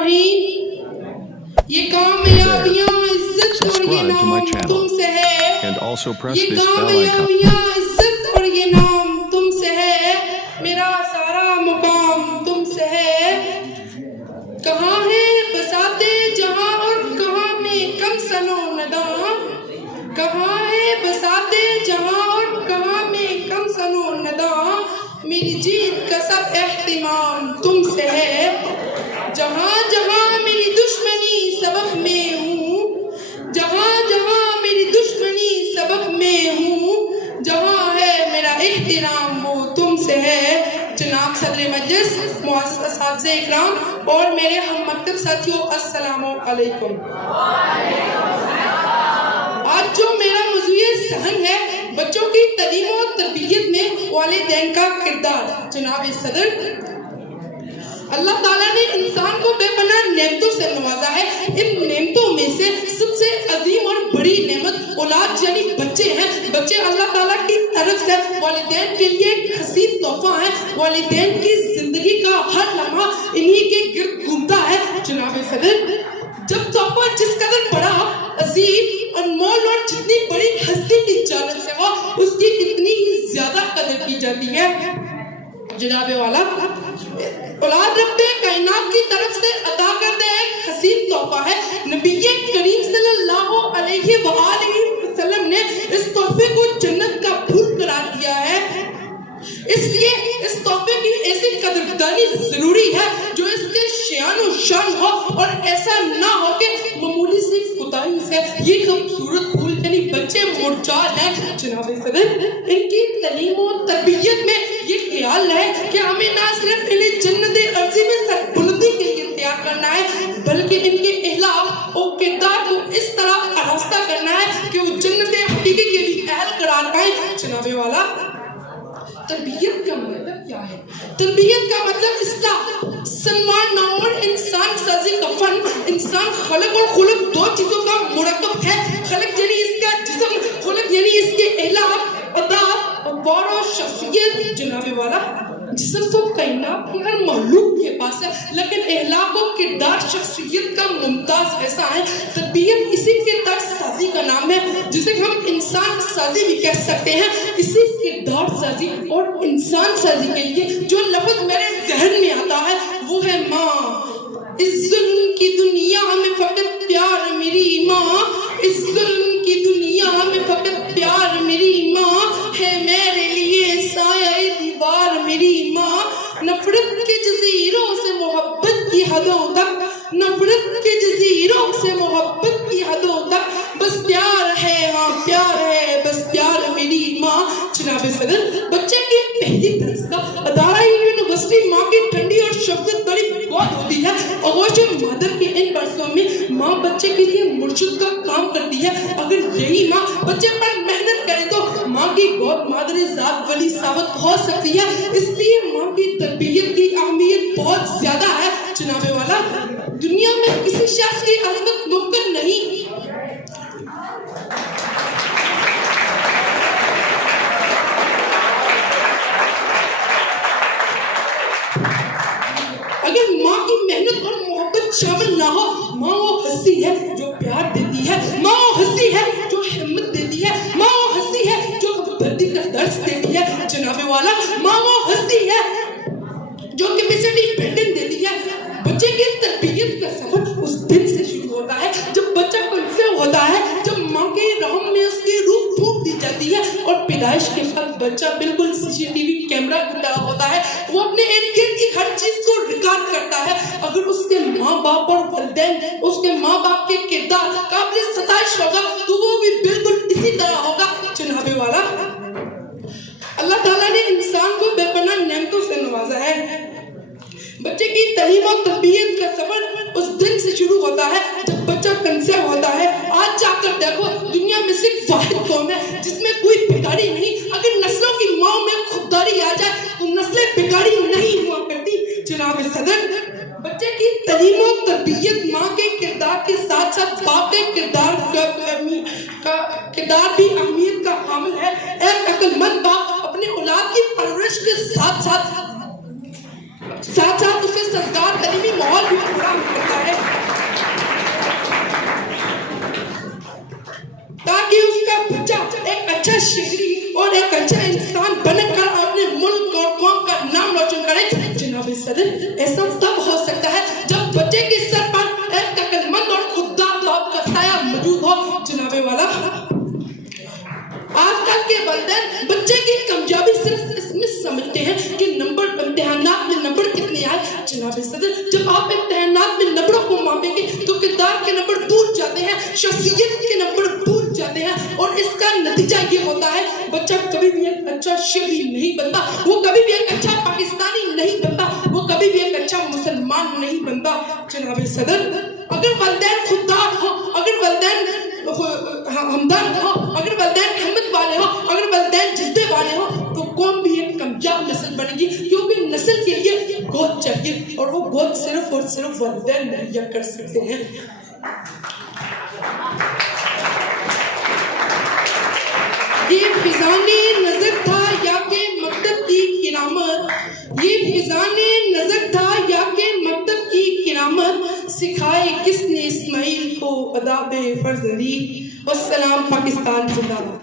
Bismillahirrahmanirrahim. ये कामयाबियां इज्जत और ये नाम तुमसे है, and also press ये this bell icon. कामयाबियां इज्जत और ये नाम तुमसे है, मेरा सारा मुकाम तुमसे है। कहाँ है बसाते जहां और कहाँ में कम सनो नदा, कहाँ है बसाते जहां और कहाँ में कम सनो नदा, मेरी जीत का सब एहतिमाम तुमसे है। जहां जहां मेरी दुश्मनी सबक में हूँ, जहां जहां मेरी दुश्मनी सबक में हूँ, जहां है मेरा एहतिराम वो तुमसे है। जनाब सदर मजलिस, मुअज़्ज़ज़ असातिज़े इकराम और मेरे हम मकतब साथियों, अस्सलामु अलैकुम। आज जो मेरा मौज़ूए सहन है, बच्चों की तालीम और तरबियत में वालिदैन का किरदार। जनाब सदर, अल्लाह ताला ने इंसान को बेपनाह नेमतों से नवाजा है। इन नेमतों में से सबसे अजीम और बड़ी नेमत औलाद यानी बच्चे हैं। बच्चे अल्लाह ताला की तरफ से वालिदैन के लिए एक हसीन तोहफा है। वालिदैन की जिंदगी का हर लम्हा इन्हीं के गिर्द घूमता है। जनाब सदर, जब तोहफा जिस कदर बड़ा, अजीम, अनमोल और जितनी बड़ी हस्ती की जानिब से हो, उसकी इतनी ही ज्यादा कदर की जाती है। जनाब वाला, औलाद रब्बे कायनात की तरफ से अता करते एक हसीन तोहफा है। नबी करीम सल्लल्लाहु अलैहि वसल्लम ने इस तोहफे को जन्नत का फूल करार दिया है। इसलिए इस तोहफे की ऐसी कदरदानी जरूरी है जो इसके शान और शान हो, और ऐसा ना हो कि मामूली सी कोताही से ये खूबसूरत फूल यानी बच्चे मुरझा जाए। जनाब सदर, इनकी तालीम और तरबियत में ये ख्याल है कि हमें ना सिर्फ इन्हें जन्नत-ए अर्ज़ी में सरबुलंदी के लिए तैयार करना है, बल्कि इनके अखलाक और किरदार को इस तरह आरास्ता करना है कि वो जन्नत-ए हकीकी के लिए अहल करार पाए। जनाब वाला, तरबियत का मतलब क्या है? तरबियत का मतलब इस्लाह, सन्मान और इंसान साजी का फन। इंसान खलक और खुलक दो चीजों का मुरक्कब है। खलक यानी इसका जिस्म, खुलक यानी इसके अखलाक, अदाब और शख्सियत। जनाब वाला, जिस्म तो कायनात की हर मखलूक के पास है, लेकिन अखलाक और किरदार शख्सियत का मुमताज हिस्सा है। तरबियत इसी किरदार साजी का नाम है, जिसे हम इंसान साजी भी कह सकते हैं। इसी किरदार साजी और इंसान साजी के लिए जो लफ्ज मेरे जहन में आता है वो है माँ। इस जुल्म की दुनिया में फकत प्यार मेरी माँ, इस जुल्म की दुनिया में फकत प्यार मेरी माँ है, मेरे लिए साया दीवार मेरी माँ। नफरत के जजीरों से मोहब्बत की हदों तक, नफरत के जजीरों से मोहब्बत की हदों तक, बस प्यार है, हाँ प्यार है, बस प्यार मेरी माँ। जनाब सदर, बच्चे की पहली दर्स का अदारा यूनिवर्सिटी माँ की ठंडी और शफकत बड़ी बहुत होती है, और वो जो मदर के इन बरसों में माँ बच्चे के लिए मुर्शिद का काम करती है। अगर यही माँ बच्चे पर मेहनत करे तो माँ की बहुत मादरे जात वली साबित हो सकती है। इसलिए माँ की तरबियत की अहमियत बहुत ज्यादा है। जनाब वाला, दुनिया में किसी शख्स की अजमत मुमकिन नहीं, अगर माँ की मेहनत और मोहब्बत शामिल ना हो। माँ वो हस्ती है जो प्यार देती है, माँ वो हस्ती है जो हिम्मत देती है, माँ वो हस्ती है जो हमदर्दी का दर्स देती है। जनाब वाला, माँ वो हस्ती है जो कैपेसिटी पेंडेंट देती है। बच्चे की तरबियत का सफर उस दिन से शुरू होता है जब बच्चा कंसीव होता है, जब माँ के रहम में उसकी रूह फूंक दी जाती है, और पैदाइश के वक्त बच्चा बिल्कुल सीसीटीवी कैमरा की तरह होता है। वो अपने इर्द गिर्द की हर चीज को रिकॉर्ड करता है। अगर उसके माँ बाप और वालिदैन उसके माँ बाप के किरदार काबिल सताइश होगा तो वो भी बिल्कुल इसी तरह होगा। जनाबे वाला, अल्लाह ताला ने इंसान को बेपनाह नेमतों से नवाजा है। बच्चे की तालीम और तरबियत का सफर उस दिन से शुरू होता है जब बच्चा कंसीव होता है। आज जाकर देखो, दुनिया में सिर्फ वाहिद कौम है जिसमें कोई बिगाड़ी नहीं। अगर नस्लों की माँ में खुददारी आ जाए तो नस्लें बिगाड़ी नहीं हुआ करती। जनाब सदर, बच्चे की तालीम और तरबियत माँ के किरदार के साथ साथ बाप के किरदार भी अहमियत का हामिल है। एक अक्लमंद बाप अपने औलाद की परवरिश के साथ साथ उसे संस्कार तालीमी माहौल भी फराहम करता والدین بچے کی کامیابی صرف اس میں سمجھتے ہیں کہ نمبر امتحانات میں نمبر کتنے آئے. جناب صدر جب آپ امتحانات میں نمبروں کو ماپیں گے تو کردار کے نمبر دور جاتے ہیں, شخصیت کے نمبر دور جاتے ہیں, اور اس کا نتیجہ یہ ہوتا ہے بچہ کبھی بھی ایک اچھا شہری نہیں بنتا, وہ کبھی بھی ایک اچھا پاکستانی نہیں بنتا, وہ کبھی بھی ایک اچھا مسلمان نہیں بنتا. جناب صدر اگر والدین خوددار ہو, اگر والدین ہمدرد ہو, اگر والدین ہمت والے ہو, اگر والدین جذبے والے ہو, تو قوم بھی ایک کامیاب نسل بنے گی, کیونکہ نسل کے لیے گود چاہیے اور وہ گود صرف اور صرف والدین مہیا کر سکتے ہیں. یہ فضان نظر تھا یا کہ مکتب کی کرامت, یہ فضان نظر تھا یا کہ مکتب کی کرامت, سکھائے کس نے اسماعیل کو آداب فرزندی. والسلام. پاکستان زندہ باد.